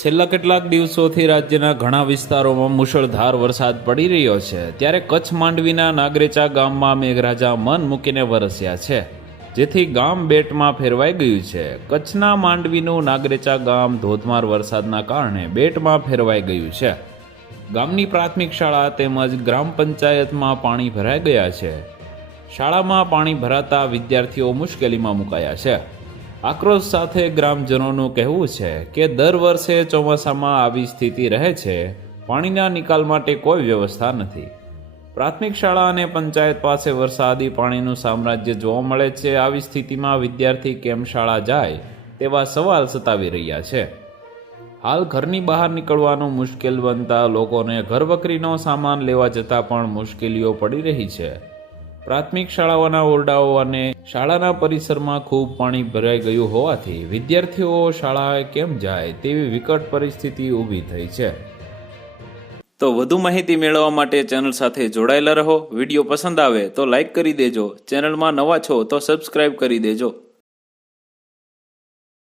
છેલ્લા કેટલાક દિવસોથી રાજ્યના ઘણા વિસ્તારોમાં મુશળધાર વરસાદ પડી રહ્યો છે. ત્યારે કચ્છ માંડવીના નાગરેચા ગામમાં મેઘરાજા મન મૂકીને વરસ્યા છે, જેથી ગામ બેટમાં ફેરવાઈ ગયું છે. કચ્છના માંડવીનું નાગરેચા ગામ ધોધમાર વરસાદના કારણે બેટમાં ફેરવાઈ ગયું છે. ગામની પ્રાથમિક શાળા તેમજ ગ્રામ પંચાયતમાં પાણી ભરાઈ ગયા છે. શાળામાં પાણી ભરાતા વિદ્યાર્થીઓ મુશ્કેલીમાં મુકાયા છે. આક્રોશ સાથે ગ્રામજનોનું કહેવું છે કે દર વર્ષે ચોમાસામાં આવી સ્થિતિ રહે છે. પાણીના નિકાલ માટે કોઈ વ્યવસ્થા નથી. પ્રાથમિક શાળા અને પંચાયત પાસે વરસાદી પાણીનું સામ્રાજ્ય જોવા મળે છે. આવી સ્થિતિમાં વિદ્યાર્થી કેમ શાળા જાય તેવા સવાલ સતાવી રહ્યા છે. હાલ ઘરની બહાર નીકળવાનું મુશ્કેલ બનતા લોકોને ઘરવકરીનો સામાન લેવા જતાં પણ મુશ્કેલીઓ પડી રહી છે. પ્રાથમિક શાળાઓના ઓરડાઓ અને શાળાના પરિસરમાં ખૂબ પાણી ભરાઈ ગયું હોવાથી વિદ્યાર્થીઓ શાળાએ કેમ જાય તેવી વિકટ પરિસ્થિતિ ઊભી થઈ છે. તો વધુ માહિતી મેળવવા માટે ચેનલ સાથે જોડાયેલા રહો. વીડિયો પસંદ આવે તો લાઈક કરી દેજો. ચેનલમાં નવા છો તો સબસ્ક્રાઇબ કરી દેજો.